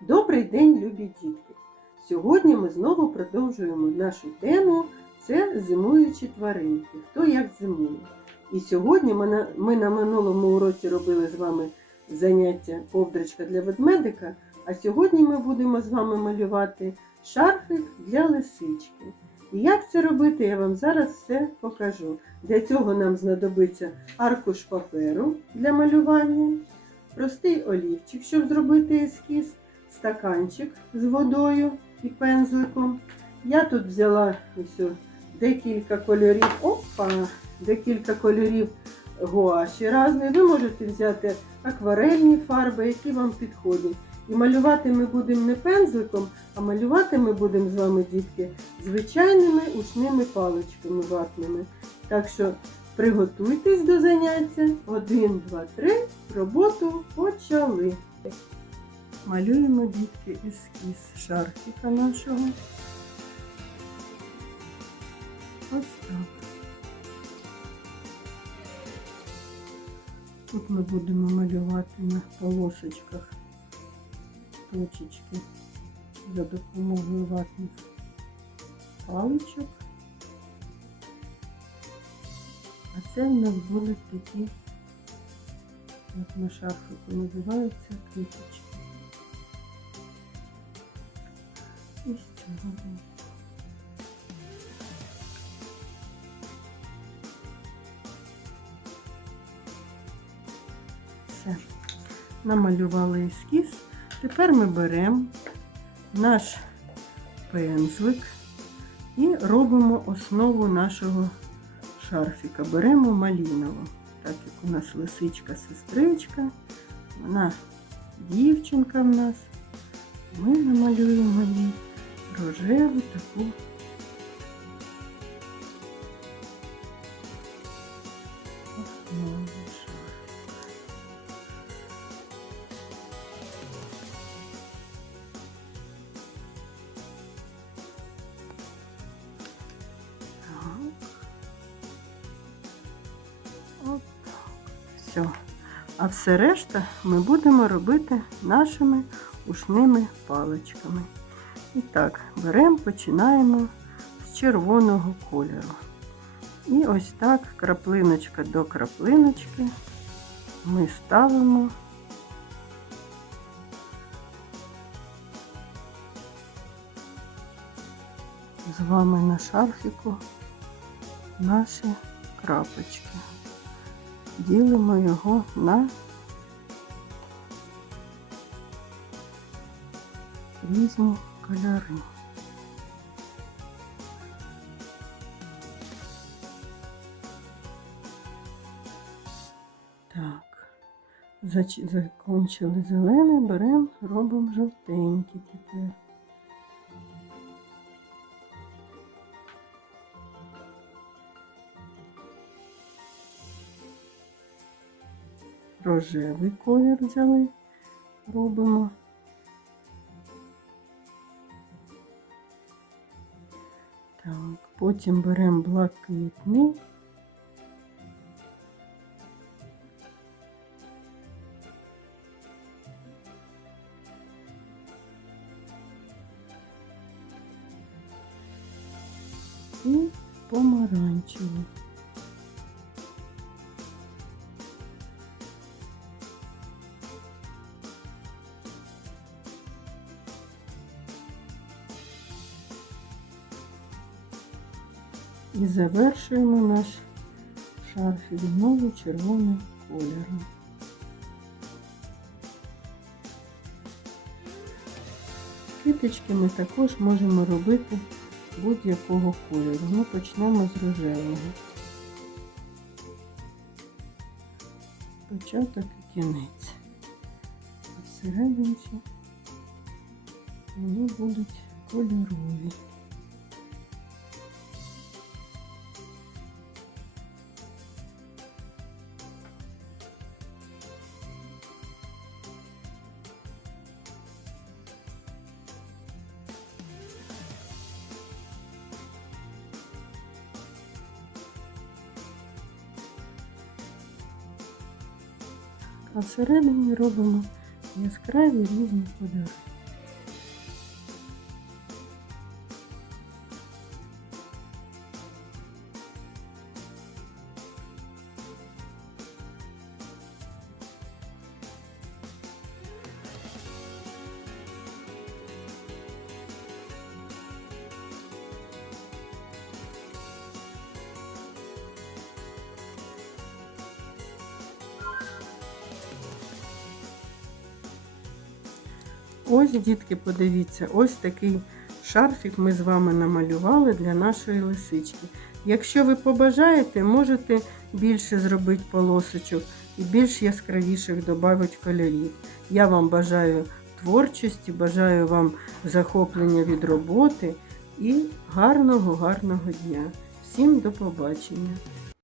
Добрий день, любі дітки! Сьогодні ми знову продовжуємо нашу тему це зимуючі тваринки. Хто як зимує. І сьогодні ми на, ми на минулому уроці робили з вами заняття ковдричка для ведмедика, а сьогодні ми будемо з вами малювати шарфик для лисички. І як це робити, я вам зараз все покажу. Для цього нам знадобиться аркуш паперу для малювання, простий олівчик, щоб зробити ескіз, стаканчик з водою і пензликом. Я тут взяла ось декілька кольорів, опа, декілька кольорів гуаші різні. Ви можете взяти акварельні фарби, які вам підходять. І малювати ми будемо не пензликом, а малювати ми будемо з вами, дітки, звичайними ушними паличками ватними. Так що приготуйтесь до заняття. Один, два, три. Роботу почали. Малюємо дітки ескіз шарфіка нашого. Ось так. Тут ми будемо малювати на полосочках точечки за допомогою ватних паличок. А це в нас будуть такі, як на шарфику називаються квіточки. Із цього. буде. Все. Намалювали ескіз. Тепер ми беремо наш пензлик і робимо основу нашого шарфіка. Беремо малінову, так як у нас лисичка-сестричка, вона дівчинка в нас. Ми намалюємо їй рожеву таку. Все. А все решта ми будемо робити нашими ушними паличками. І так, беремо, починаємо з червоного кольору. І ось так, краплиночка до краплиночки ми ставимо з вами на шарфіку наші крапочки. Ділимо його на різні кольори. Так, закончили зелене, беремо, робимо жовтенький тепер. Рожевий колір взяли, робимо. Потім беремо блакитний. І помаранчевий. І завершуємо наш шарфік знову червоним кольором. Китички ми також можемо робити будь-якого кольору. Ми почнемо з рожевого. Початок і кінець. А всерединці вони будуть кольорові. А всередині робимо яскраві різні кольори. Ось, дітки, подивіться, ось такий шарфік ми з вами намалювали для нашої лисички. Якщо ви побажаєте, можете більше зробити полосочок і більш яскравіших додати кольорів. Я вам бажаю творчості, бажаю вам захоплення від роботи і гарного, гарного дня. Всім до побачення!